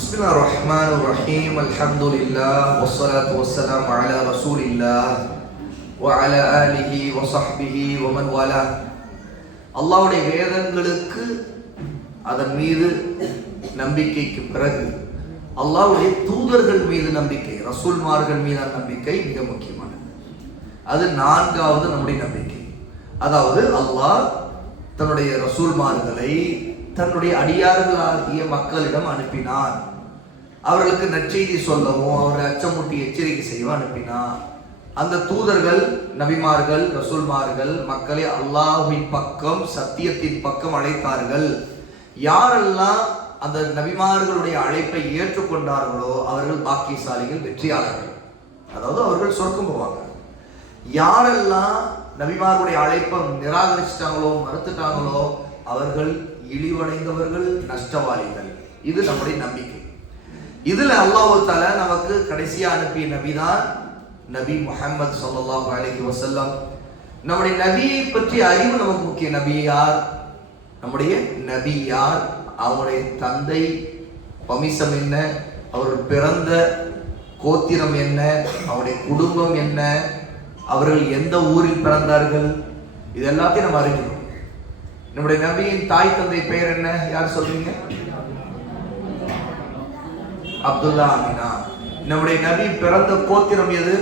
Bismillahirrahmanirrahim. Alhamdulillah wassalatu wassalamu ala Rasulillah wa ala alihi wa sahbihi wa man wala. அல்லாஹ்வுடைய வேதங்களுக்கு அதன் மீது நம்பிக்கைக்கு பிறகு அல்லாஹ்வுடைய தூதர்கள் மீது நம்பிக்கை, ரசூல்மார்கள் மீதான நம்பிக்கை மிக முக்கியமானது. அது நான்காவது நம்முடைய நம்பிக்கை. அதாவது அல்லாஹ் தன்னுடைய ரசூல்மார்களை தன்னுடைய அடியார்களாகிய மக்களிடம் அனுப்பினான். அவர்களுக்கு நற்செய்தி சொல்லவும் அவர்களை அச்சமூட்டி எச்சரிக்கை செய்யவும் அனுப்பினான். அந்த தூதர்கள், நபிமார்கள், ரசூல்மார்கள் மக்களை அல்லாஹ்வின் பக்கம், சத்தியத்தின் பக்கம் அழைத்தார்கள். யாரெல்லாம் அந்த நபிமார்களுடைய அழைப்பை ஏற்றுக்கொண்டார்களோ அவர்கள் பாக்கியசாலிகள், வெற்றியாளர்கள். அதாவது அவர்கள் சொர்க்கம் போவாங்க. யாரெல்லாம் நபிமார்களுடைய அழைப்பை நிராகரிச்சிட்டாங்களோ, மறுத்துட்டாங்களோ அவர்கள் இழிவடைந்தவர்கள், நஷ்டவாளிகள். இது நம்முடைய நம்பிக்கை. இதுல அல்லாஹ் தஆலா நமக்கு கடைசியா அனுப்பிய நபிதான் நபி முஹம்மது ஸல்லல்லாஹு அலைஹி வஸல்லம். நம்முடைய நபியை பற்றி அறிவு நமக்கு முக்கிய. நபி யார், நம்முடைய நபி யார், அவருடைய தந்தை வம்சம் என்ன, அவர் பிறந்த கோத்திரம் என்ன, அவருடைய குடும்பம் என்ன, அவர்கள் எந்த ஊரில் பிறந்தார்கள், இது எல்லாத்தையும் நம்ம அறிஞ்சிடும். நம்முடைய நபியின் தாய் தந்தை பெயர் என்ன, யார் சொல்றீங்க? அப்துல்லா, அமினா. நம்முடைய நபி பிறந்த கோத்திரம் எது?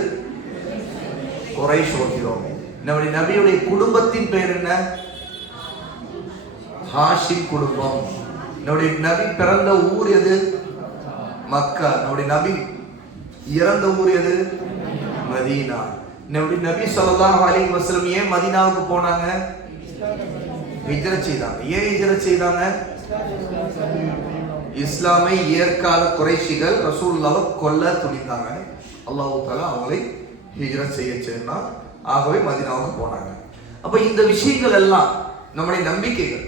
குரைஷ் கோத்திரம். நம்முடைய நபியுடைய குடும்பத்தின் பெயர் என்ன? ஹாஷிம் குடும்பம். நம்முடைய நபி பிறந்த ஊர் எது? மக்கா. நம்முடைய நபி இறந்த ஊர் எது? மதீனா. நம்முடைய நபி ஸல்லல்லாஹு அலைஹி வஸல்லம் ஏன் மதீனாவுக்கு போனாங்க? ஹிஜ்ரத் செய்தாங்க. ஏன் ஹிஜ்ரத் செய்தாங்க? இஸ்லாமை ஏற்கால குறைஷிகள் ரசூலுல்லாஹ்வை கொல்ல துணிந்தாங்க. அல்லாஹ் தஆலா அவங்களை ஹிஜ்ரத் செய்ய சொன்னார். ஆகவே மதீனாவுக்கு போனாங்க. அப்ப இந்த விஷயங்கள் எல்லாம் நம்முடைய நம்பிக்கைகள்.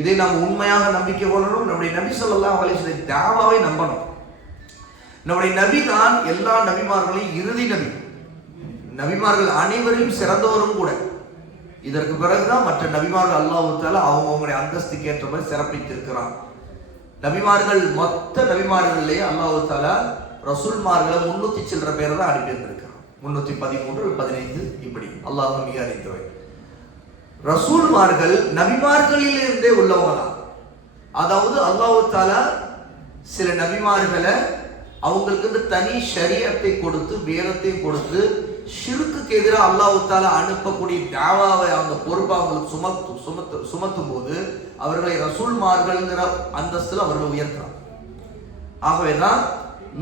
இதை நாம் உண்மையாக நம்பிக்கை கொள்ளணும். நம்முடைய நபி ஸல்லல்லாஹு அலைஹி வஸல்லம் தாவாவை நம்பணும். நம்முடைய நபி தான் எல்லா நபிமார்களையும் இறுதி நபி. நபிமார்கள் அனைவரையும் சிறந்தவரும் கூட. இதற்கு பிறகுதான் மற்ற நபிமார்கள் அல்லாஹ் தஆலா அவங்களுடைய அந்தஸ்துக்கு ஏற்ற மாதிரி சிறப்பித்து இருக்கிறான். நபிமார்கள், மொத்த நபிமார்கள்லேயே அல்லாஹ் தஆலா ரசூல்மார்களை 300 சில்லற பேரை தான் அனுப்பி இருந்திருக்கான். 313, 15 இப்படி. அல்லாஹ் மிக அறிந்தவை. ரசூல்மார்கள் நபிமார்களிலிருந்தே உள்ளவங்க தான். அதாவது அல்லாஹ் தஆலா சில நபிமார்களை அவங்களுக்கு தனி ஷரியத்தை கொடுத்து, வேதத்தை கொடுத்து, ஷிர்க்குக்கு எதிராக அல்லாஹ் தஆலா அனுப்பக்கூடிய தாவாவை அவங்க பொறுப்பை அவங்களுக்கு சுமத்தும் போது அவர்களை ரசூல்மார்கள்ங்கிற அந்தஸ்தில் அவர்கள் உயர்த்துறாங்க. ஆகவேதான்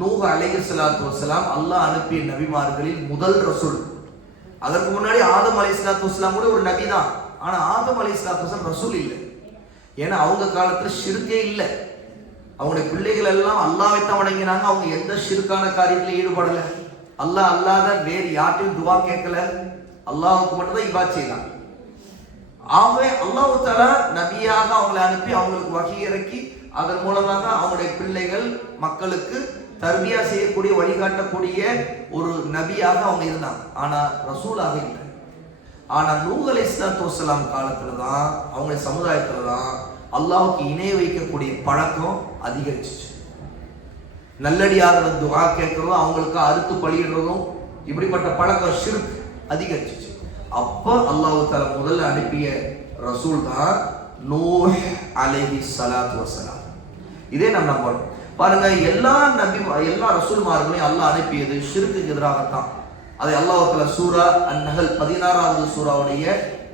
நூஹ் அலைஹிஸ்ஸலாத்து வஸ்ஸலாம் அல்லாஹ் அனுப்பிய நபிமார்களில் முதல் ரசூல். அதற்கு முன்னாடி ஆதம் அலைஹிஸ்ஸலாத்து வஸ்ஸலாம் கூட ஒரு நபி தான். ஆனா ஆதம் அலைஹிஸ்ஸலாத்து வஸ்ஸலாம் ரசூல் இல்லை. ஏன்னா அவங்க காலத்துல ஷிர்கே இல்லை. அவங்களுடைய பிள்ளைகள் எல்லாம் அல்லாஹ்வை தான் வணங்கினாங்க. அவங்க எந்த ஷிர்கான காரியத்தில் ஈடுபடல. அல்லாஹ் அல்லாத வேறு யார்ட்டையும் துவா கேட்கல. அல்லாஹ்வுக்கு மட்டும் தான் இபாதத் செய்யலாம். ஆகவே அல்லாஹ் தஆலா நபியாக அவங்களை அனுப்பி அவங்களுக்கு வஹி இறக்கி அதன் மூலமாக அவங்களுடைய பிள்ளைகள் மக்களுக்கு தர்பியா செய்யக்கூடிய, வழிகாட்டக்கூடிய ஒரு நபியாக அவங்க இருந்தாங்க. ஆனா ரசூலாக இல்லை. ஆனா நூஹ் அலைஹிஸ்ஸலாத்து வஸ்ஸலாம் காலத்துல தான், அவங்களுடைய சமுதாயத்துல தான் அல்லாஹ்வுக்கு இணை வைக்கக்கூடிய பழக்கம் அதிகரிச்சிச்சு. நல்லடியார்கள் துஆ கேட்கறதும், அவங்களுக்கு அறுத்து பலியிடுறதும், இப்படிப்பட்ட பழக்கம் ஷிர்க் அதிகரிச்சிச்சு. அப்போ அல்லாஹ் தஆலா முதல்ல அனுப்பிய ரசூல் தான் நூஹ் அலைஹிஸ்ஸலாத்து வஸ்ஸலாம். இதே நம்ம நம்பணும். பாருங்க, எல்லா ரசூல்மார்களையும் அல்லாஹ் அனுப்பியது ஷிர்க்குக்கு எதிராகத்தான். அதை அல்லாஹ் தஆலா சூரா அன்-நஹல் 16வது சூராவுடைய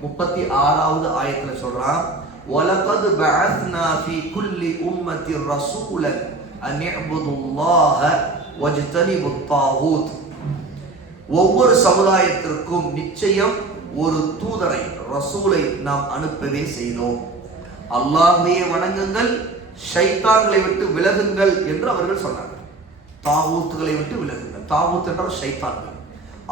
36வது ஆயத்துல சொல்றான். وَلَقَدْ بَعَثْنَا فِي كُلِّ أُمَّةٍ رَسُولًا أَنِ اعْبُدُوا اللَّهَ وَاجْتَنِبُوا الطَّاغُوتَ. ஒவ்வொரு சமுதாயத்திற்கும் நிச்சயம் ஒரு தூதரை, ரசூலை நாம் அனுப்பவே செய்தோம். அல்லாஹ்வையே வணங்குங்கள், ஷைத்தான்களை விட்டு விலகுங்கள் என்று அவர்கள் சொன்னார்கள். தாகூத்துகளை விட்டு விலகுங்கள். தாகூத் என்றால் ஷைத்தான்கள்.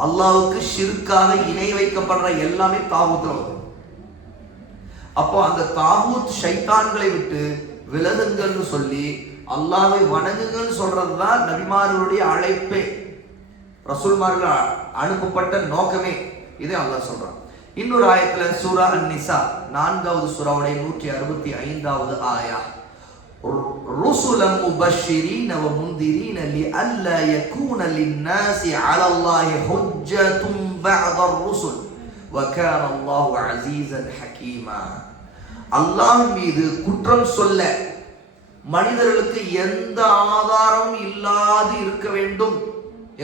அல்லாஹ்வுக்கு ஷிர்காக இணை வைக்கப்படுற எல்லாமே தாகூத்துல வரும். அப்போ அந்த தாகூத் ஷைத்தான்களை விட்டு விலகுங்கள்னு சொல்லி அல்லாஹ்வை வணங்குங்கள்னு சொல்றதுதான் நபிமார்களுடைய அழைப்பே, ரசூல்மார்கள் அனுப்பப்பட்ட நோக்கமே. இதை அல்லாஹ் சொல்றான். இன்னொரு ஆயத்துல சூரா அன்-நிசா 4வது சூராவுடைய 165வது ஆயா. رسلا مبشرين ومنذرين لئلا يكون للناس على الله حجة بعد الرسل وكان الله عزيزا حكيما. அல்லாஹ் மீது குற்றம் சொல்ல மனிதர்களுக்கு எந்த ஆதாரமும் இல்லாது இருக்க வேண்டும்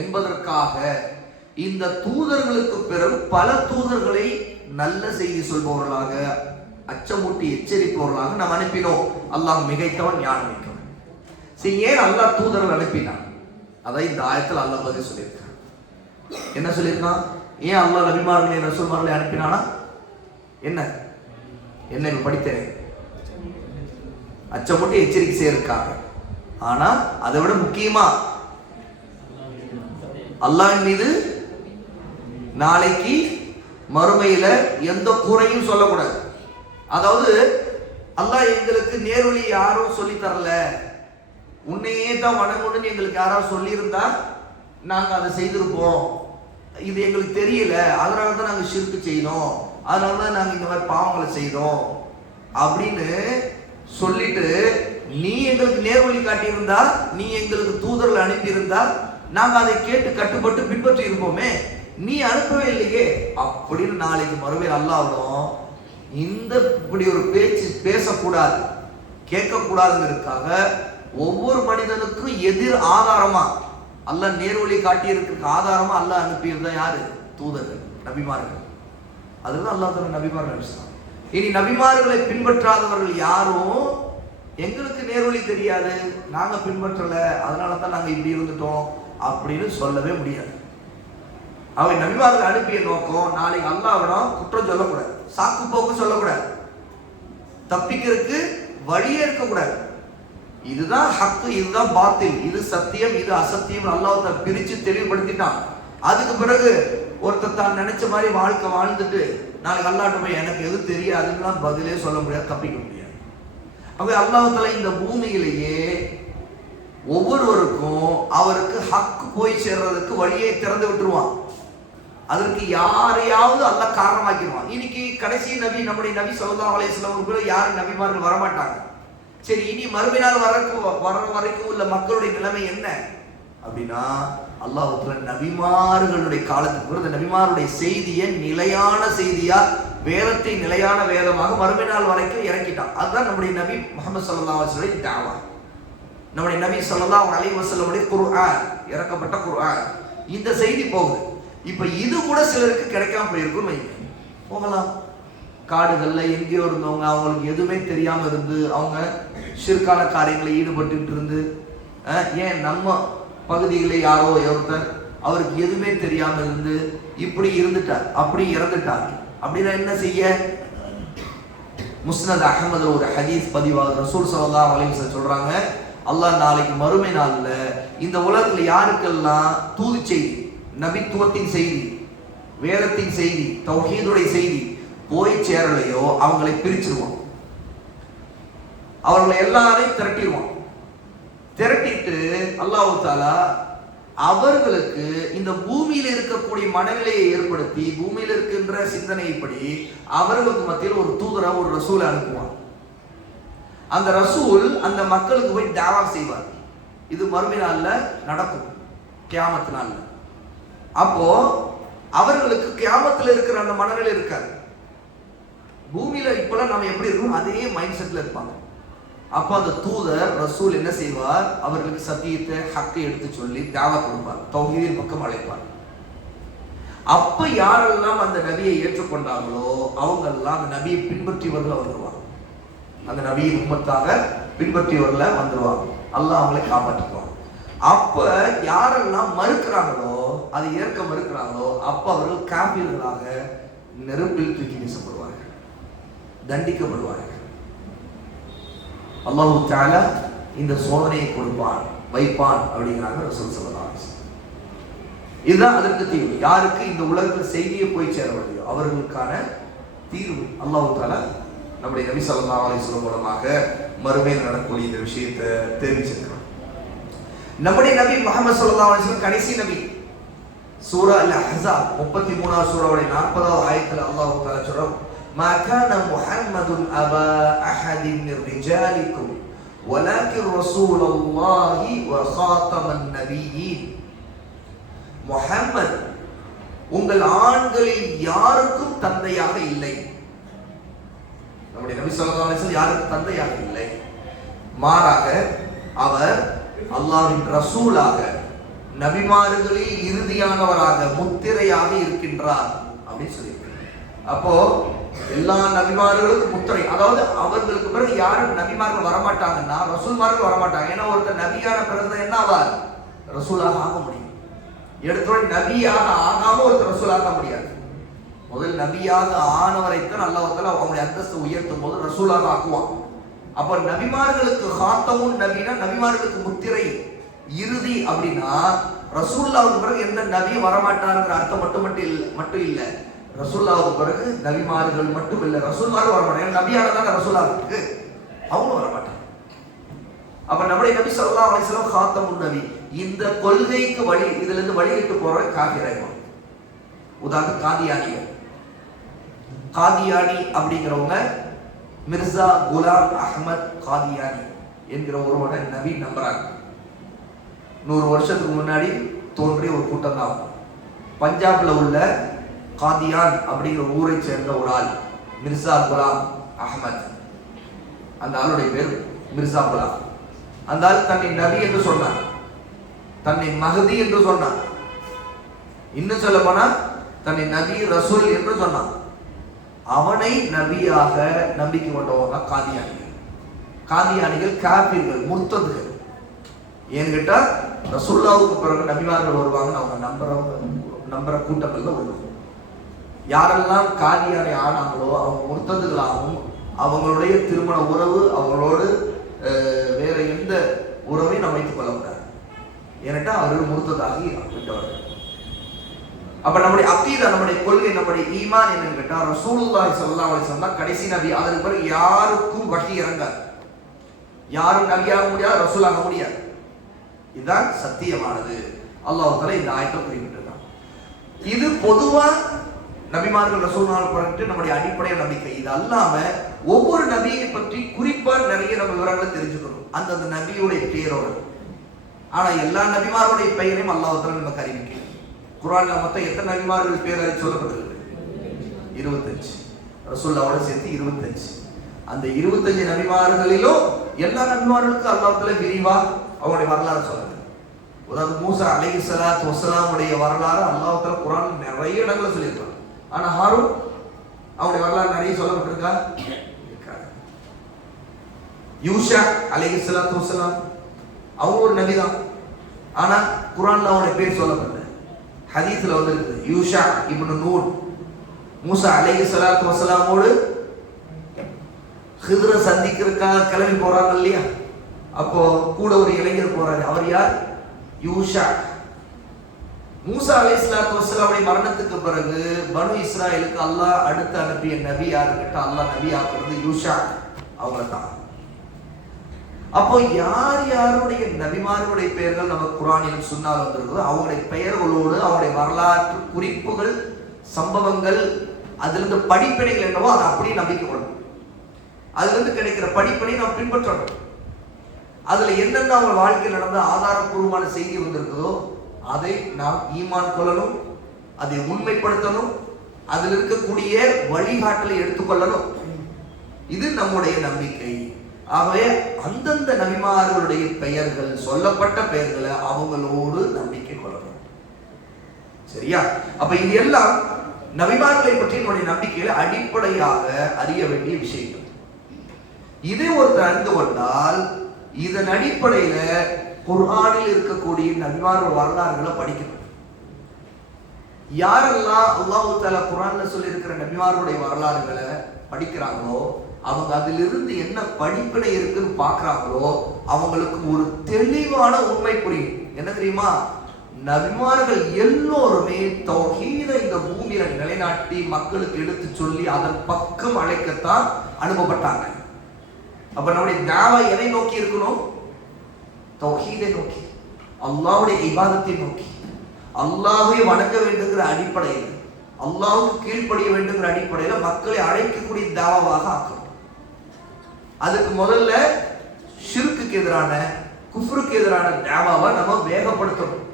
என்பதற்காக இந்த தூதர்களுக்கு பிறகு பல தூதர்களை நல்ல செய்தி சொல்பவர்களாக, அச்சமூட்டி எச்சரிப்பவர்களாக நாம் அனுப்பினோம். அல்லாஹ் மிகைத்தவன், ஞானம் மிக்கவன். சரி, ஏன் அல்லாஹ் தூதர்கள் அனுப்பினான்? அதை இந்த ஆயத்தில் அல்லாஹ் பதில் சொல்லியிருக்கான். என்ன சொல்லியிருக்கான்? ஏன் அல்லாஹ் நபிமார்களை ரசூல்மார்களை அனுப்பினானா? என்ன என்ன படித்தேன், அச்சமூட்டி எச்சரிக்கை செய்யறதுக்காக. ஆனா அதை விட முக்கியமா அல்லாஹ்வின் மீது நாளைக்கு மறுமையில எந்த குறையும் சொல்லக்கூடாது. அதாவது அல்லாஹ் எங்களுக்கு நேர்வழி யாரும் சொல்லி தரல, உன்னையே தான் வணங்கணும்னு எங்களுக்கு யாராவது சொல்லியிருந்தா நாங்க அதை செய்திருப்போம். இது எங்களுக்கு தெரியல, அதனால தான் நாங்க ஷிர்க் செய்தோம், அதனால தான் நாங்க இந்த மாதிரி பாவங்களை செய்தோம் அப்படின்னு சொல்லிட்டு, நீ எங்களுக்கு நேர்வழி காட்டியிருந்தா, நீ எங்களுக்கு தூதர்கள் அனுப்பியிருந்தா நாங்க அதை கேட்டு கட்டுப்பட்டு பின்பற்றி இருப்போமே, நீ அனுப்பவே இல்லையே அப்படின்னு நாளைக்கு மறுபடியும் அல்லாஹ்விடம் இந்த இப்படி ஒரு பேச்சு பேசக்கூடாது, கேட்கக்கூடாதுங்கிறதுக்காக ஒவ்வொரு மனிதனுக்கும் எதிர் ஆதாரமா அல்லாஹ் நேர்வழி காட்டியிருக்க ஆதாரமா அல்லாஹ் அனுப்பியிருந்தா யாரு? தூதர்கள், நபிமார்கள். அதுதான் அல்லாஹ் தஆலா நபிமார்கள் அனுப்பிச்சான். இனி நபிமார்களை பின்பற்றாதவர்கள் யாரும் எங்களுக்கு நேர்வழி தெரியாது, நாங்க பின்பற்றல, அதனால தான் நாங்க இப்படி இருந்துட்டோம் அப்படின்னு சொல்லவே முடியாது. அவை நபிமார்கள் அனுப்பிய நோக்கம் நாளைக்கு அல்லாஹ்விடம் குற்றம் சொல்லக்கூடாது, சாக்கு போக்கு சொல்லக்கூடாது, தப்பிக்கிறதுக்கு வழியே இருக்கக்கூடாது. இதுதான் ஹக்கு, இதுதான் பாத்தில், இது சத்தியம், இது அசத்தியம் அல்லாஹ் தான் பிரிச்சு தெளிவுபடுத்திட்டான். அதுக்கு பிறகு ஒருத்தர் தான் நினைச்ச மாதிரி வாழ்க்கை வாழ்ந்துட்டு நாளைக்கு அல்லாஹ்ட்ட போய் எனக்கு எது தெரியாதுன்னா பதிலே சொல்ல முடியாது, தப்பிக்க முடியாது. அப்ப அல்லாஹ் தஆலா இந்த பூமியிலேயே ஒவ்வொருவருக்கும் அவருக்கு ஹக்கு போய் சேர்றதுக்கு வழியை திறந்து விட்டுருவான். அதற்கு யாரையாவது அல்லாஹ் காரணமாக்கிடுவான். இன்னைக்கு கடைசி நபி நம்முடைய நபி ஸல்லல்லாஹு அலைஹி வஸல்லம் யாரும் நபிமார்கள் வரமாட்டாங்க. சரி, இனி மறுமையினால் வர்ற வரைக்கும் உள்ள மக்களுடைய நிலைமை என்ன அப்படின்னா, அல்லாஹ் தஆலா நபிமார்களுடைய காலத்துக்கு பிறகு நபிமாருடைய செய்தியை நிலையான செய்தியா, வேதத்தை நிலையான வேதமாக மறுமையினால் வரைக்கும் இறக்கிட்டான். அதுதான் நம்முடைய நபி முஹம்மது ஸல்லல்லாஹு அலைஹி வஸல்லம் தாவா. நம்முடைய நபி ஸல்லல்லாஹு அலைஹி வஸல்லமுடைய குர்ஆன், இறக்கப்பட்ட குர்ஆன், இந்த செய்தி போகுது. இப்ப இது கூட சிலருக்கு கிடைக்காம போயிருக்கும் போகலாம். காடுகள்ல எங்கேயோ இருந்தவங்க, அவங்களுக்கு எதுவுமே தெரியாம இருந்து அவங்க ஷிர்கான காரியங்களை ஈடுபட்டு இருந்து, ஏன் நம்ம பகுதிகளில் யாரோ ஒருத்தர் அவருக்கு எதுவுமே தெரியாம இருந்து இப்படி இருந்துட்டார், அப்படி இறந்துட்டார். அப்படின்னா என்ன செய்ய? முஸ்னத் அஹ்மது ஒரு ஹதீஸ் பதிவாக ரசூல் ஸல்லல்லாஹு அலைஹி வஸல்லம் சொல்றாங்க, அல்லாஹ் நாளைக்கு மறுமை நாள்ல இந்த உலகத்துல யாருக்கெல்லாம் தூது செய்தி, நபித்துவத்தின் செய்தி, வேதத்தின் செய்தி, தௌஹீதுடைய செய்தி போய் சேரலையோ அவங்களை பிரிச்சிருவான். அவர்களை எல்லாரையும் திரட்டிடுவான். திரட்டிட்டு அல்லாஹ் தஆலா அவர்களுக்கு இந்த பூமியில் இருக்கக்கூடிய மனநிலையை ஏற்படுத்தி, பூமியில் இருக்கின்ற சிந்தனைப்படி அவர்களுக்கு மத்தியில் ஒரு தூதரை, ஒரு ரசூலை அனுப்புவான். அந்த ரசூல் அந்த மக்களுக்கு போய் தாவா செய்வார். இது மறுமை நாள்ல நடக்கும், கியாமத் நாள்ல. அப்போ அவர்களுக்கு கியாமத்துல இருக்கிற அந்த மனநிலை இருக்காது. பூமியில இப்பெல்லாம் நம்ம எப்படி இருக்கோம் அதே மைண்ட் செட்ல இருப்பாங்க. அப்ப அந்த தூதர் ரசூல் என்ன செய்வார்? அவர்களுக்கு சத்தியத்தை, ஹக்கை எடுத்து சொல்லி தாவா கொடுப்பார், தௌஹீதின் பக்கம் அழைப்பார். அப்ப யாரெல்லாம் அந்த நபியை ஏற்றுக்கொண்டாங்களோ அவங்க எல்லாம் அந்த நபியை பின்பற்றியவர்கள் வந்துருவாங்க. அந்த நபியின் உம்மத்தாக பின்பற்றியவர்களை வந்துருவாங்க. அல்லாஹ் அவங்களை காப்பாற்றுவாங்க. அப்ப யாரெல்லாம் மறுக்கிறாங்களோ, அதை ஏற்க மறுக்கிறாங்களோ, அப்ப அவர்கள் காபீர்களாக நெருப்பில் தூக்கி வீசப்படுவார்கள், தண்டிக்கப்படுவார்கள். அல்லாஹ் தஆலா இந்த சோதனையை கொடுப்பான், வைப்பான் அப்படிங்கிறாங்க ரசூல் ஸல்லல்லாஹு அலைஹி வஸல்லம். இதுதான் அதற்கு தீர்வு. யாருக்கு இந்த உலகத்தில் செய்தியை போய் சேரவில்லையோ அவர்களுக்கான தீர்வு அல்லாஹ் தஆலா நம்முடைய நபி ஸல்லல்லாஹு அலைஹி வஸல்லம் மூலமாக மறுமையில் நடக்கக்கூடிய இந்த விஷயத்தை தெரிவிச்சிருக்கிறோம். நம்முடைய நபி முஹம்மது ஸல்லல்லாஹு அலைஹி வஸல்லம் கடைசி நபி. சூரா அல்-அஹ்ஸாப் 33வது சூராவுடைய 40வது ஆயத்தில் அல்லாஹ் தஆலா சொல்றார், மா கான முஹம்மதுன் அபா அஹதின் மின் ரிஜாலிக்கும் வலக்கின் ரசூலுல்லாஹி வ காத்தமன் நபியீன். முஹம்மத் உங்கள் ஆண்களில் யாருக்கும் தந்தையாக இல்லை. நம்முடைய நபி ஸல்லல்லாஹு அலைஹி வஸல்லம் யாருக்கும் தந்தையாக இல்லை, மாறாக அவர் அல்லாஹ்வின் ரசூலாக, நபிமார்களில் இறுதியானவராக, முத்திரையாக இருக்கின்றார் அப்படின்னு சொல்லியிருக்கிறார். அப்போ எல்லா நபிமார்களுக்கும் முத்திரை, அதாவது அவர்களுக்கு பிறகு யாரும் நபிமார்கள் வரமாட்டாங்கன்னா ரசூல்மார்கள் வரமாட்டாங்க. ஏன்னா ஒருத்தர் நபியான பிறகு என்ன ஆவார்? ரசூலாக ஆக முடியும். எடுத்தோட நபியாக ஆகாம ஒருத்தர் ரசூலாக முடியாது. முதல் நபியாக ஆனவரைத்தான் அல்லாஹ் தஆலா அவங்களுடைய அந்தஸ்து உயர்த்தும் போது ரசூலாக ஆக்குவான். அப்ப நபிமார்களுக்கு ஹாத்தமுன் நபினா நபிமார்களுக்கு முத்திரை, இறுதி அப்படின்னா ரசூலுல்லாஹ்வுக்கு பிறகு எந்த நபி வரமாட்டாருங்கிற அர்த்தம் மட்டும் இல்ல. ரசூலுல்லாஹ்வுக்கு பிறகு நபிமார்கள் மட்டும் இல்ல, ரசூல்மார்கள் வரமாட்டாங்க. நபியானதான ரசூலாக இருக்கு, அவங்க வரமாட்டாங்க. அப்ப நம்முடைய நபி ஸல்லல்லாஹு அலைஹி வஸல்லம் ஹாத்தமுன் நபி. இந்த கொள்கைக்கு இதுல இருந்து வழிவிட்டு போற காஃபிராய்வான். உதாரணம் காதியானி அப்படிங்கிறவங்க மிர்சா குலாம் அஹ்மத் காதியானி என்கிற ஒருவனை நபி நம்புறாங்க. 100 வருஷத்துக்கு முன்னாடி தோன்றிய ஒரு கூட்டம் தான். பஞ்சாப்ல உள்ள காதியான் அப்படிங்கிற ஊரை சேர்ந்த ஒரு ஆள் மிர்சா குலாம் அஹ்மத். அந்த ஆளுடைய பேர் மிர்சா குலாம். அந்த ஆள் தன்னை நபி என்று சொன்னார், தன்னை மஹதி என்று சொன்னார், இன்னும் சொல்ல போனா தன்னை நபி ரசூல் என்று சொன்னான். அவனை நபியாக நம்பிக்கை கொண்டவங்க காதியானிகள். காதியானிகள் காபீர்கள், முர்த்ததுகள். ஏன்னு கேட்டா ரசூலுல்லாஹ்வுக்கு பிறகு நபிமார்கள் வருவாங்கன்னு அவங்க நம்புற கூட்டங்கள்ல வருவாங்க. யாரெல்லாம் காதியானை ஆனாங்களோ அவங்க முர்த்ததுகளாகவும், அவங்களுடைய திருமண உறவு அவங்களோடு வேற எந்த உறவையும் நம்ம வைத்துக் கொள்ளக்கூடாது. ஏன்னா அவர்கள் முர்த்ததாகி விட்டவர்கள். அப்ப நம்முடைய அக்கீதா, நம்முடைய கொள்கை, நம்முடைய ஈமான் என்னன்னு கேட்டா ரசூலுல்லாஹி ஸல்லல்லாஹு அலைஹி வஸல்லம் கடைசி நபி. அதற்கு பிறகு யாருக்கும் வஹி இறங்காது, யாரும் நபியாக முடியாது, ரசூலாக முடியாது. இதுதான் சத்தியமானது. அல்லாஹ் தஆலா இந்த ஆயத்தை குறிப்பிட்டிருக்கான். இது பொதுவா நபிமார்கள் ரசூல்மார்கள் பற்றி நம்முடைய அடிப்படை நம்பிக்கை. இது அல்லாம ஒவ்வொரு நபியை பற்றி குறிப்பா நிறைய நம்ம விவரங்களை தெரிஞ்சுக்கணும், அந்தந்த நபியுடைய பெயரோடு. ஆனா எல்லா நபிமாருடைய பெயரையும் அல்லாஹ் தஆலா நமக்கு அறிவிக்கிறார். குர்ஆன்ல மொத்தம் எத்தனை நபிமார்கள் பேர் சொல்லப்பட்டிருக்கு? 25. ரசூலுல்லாஹ்வோட சேர்த்து 25. அந்த 25 நபிமார்களிலும் எல்லா நபிமார்களுக்கும் அல்லாஹ் தஆலா விரிவா அவங்களுடைய வரலாறு சொல்றாரு. உதாரணம் மூசா அலைஹிஸ்ஸலாத்து வஸ்ஸலாம் உடைய வரலாறு அல்லாஹ் தஆலா குர்ஆன்ல நிறைய இடங்கள்ல சொல்லியிருக்காங்க. ஆனா ஹாரூன் அவருடைய வரலாறு நிறைய சொல்லப்பட்டிருக்கா? இருக்காது. யூஷா அலைஹிஸ்ஸலாத்து வஸ்ஸலாம் அவங்க ஒரு நபி தான், ஆனா குர்ஆன்ல அவருடைய பேர் சொல்லப்படல. ஹதீஸ்ல வந்திருக்கு யூஷா இப்னு நூன் மூசா அலைஹிஸ்ஸலாத்து வஸ்ஸலாமோடு ஹித்ர சந்திக்கிறதுக்காக கிளம்பி போறாங்க இல்லையா? அப்போ கூட ஒரு இளைஞர் போறாரு. அவர் யார்? யூஷா. மூசா அலைஹிஸ்ஸலாத்து வஸ்ஸலாமுடைய மரணத்துக்கு பிறகு பனு இஸ்ராயலுக்கு அல்லாஹ் அடுத்து அனுப்பிய நபி யாருக்கிட்ட அல்லாஹ் நபி ஆக்குறது யூஷா அவங்க தான். அப்போ யார் யாருடைய நபிமார்களுடைய பெயர்கள் நம்ம குர்ஆனில் சுன்னால வந்திருக்குதோ அவங்களுடைய பெயர்களோடு அவங்களுடைய வரலாற்று குறிப்புகள், சம்பவங்கள், அதிலிருந்து படிப்பினைகள் என்னவோ அதை அப்படியே நம்பிக்கை கொள்ளணும். அதிலிருந்து கிடைக்கிற படிப்பினை நாம் பின்பற்றணும். அதுல என்னென்ன அவங்க வாழ்க்கையில் நடந்த ஆதாரப்பூர்வமான செய்தி வந்திருக்குதோ அதை நாம் ஈமான் கொள்ளணும், அதை உண்மைப்படுத்தணும், அதில் இருக்கக்கூடிய வழிகாட்டலை எடுத்துக்கொள்ளணும். இது நம்முடைய நம்பிக்கை. ஆகவே அந்தந்த நபிமார்களுடைய பெயர்கள், சொல்லப்பட்ட பெயர்களை அவங்களோடு நம்பிக்கை கொள்ளணும். சரியா? அப்ப இது எல்லாம் நபிமார்களை பற்றி நம்முடைய நம்பிக்கையில அடிப்படையாக அறிய வேண்டிய விஷயங்கள். இதை ஒருத்தர் அறிந்து கொண்டால் இதன் அடிப்படையில குர்ஆனில் இருக்கக்கூடிய நபிமார்கள் வரலாறுகளை படிக்கணும். யாரெல்லாம் அல்லாஹ் தஆலா குர்ஆன்ல சொல்லி இருக்கிற நபிமார்களுடைய வரலாறுகளை படிக்கிறாங்களோ அவங்க அதிலிருந்து என்ன படிப்பினை இருக்குன்னு பார்க்கறாங்களோ அவங்களுக்கு ஒரு தெளிவான உண்மை புரியும். என்ன தெரியுமா? நபிமார்கள் எல்லோருமே தௌஹீதை இந்த பூமியில நிலைநாட்டி மக்களுக்கு எடுத்து சொல்லி அதன் பக்கம் அழைக்கத்தான் அனுப்பப்பட்டாங்க. அப்ப நம்முடைய தாவா எதை நோக்கி இருக்கணும்? தௌஹீதை நோக்கி, அல்லாஹ்வுடைய இபாதத்தை நோக்கி, அல்லாஹ்வை வணங்க வேண்டுங்கிற அடிப்படையில், அல்லாஹ்வுக்கு கீழ்ப்படிய வேண்டுங்கிற அடிப்படையில் மக்களை அழைக்கக்கூடிய தாவாவாக ஆக்கணும். அதுக்கு முதல்ல ஷிர்க் ஷிர்க்குக்கு எதிரான, குஃப்ருக்கு எதிரான தாவாவை நம்ம வேகப்படுத்தணும்.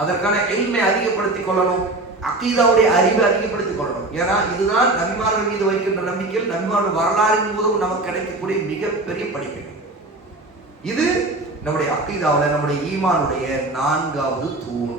அதற்கான இல்மை அதிகப்படுத்திக் கொள்ளணும், அகீதாவுடைய அறிவை அதிகப்படுத்திக் கொள்ளணும். ஏன்னா இதுதான் நபிமார்கள் மீது வைக்கின்ற நம்பிக்கையில் நபிமார்கள் வரலாறின் மூலம் நமக்கு கிடைக்கக்கூடிய மிகப்பெரிய படிப்பு. இது நம்முடைய அகீதாவுல நம்முடைய ஈமானுடைய 4வது தூண்.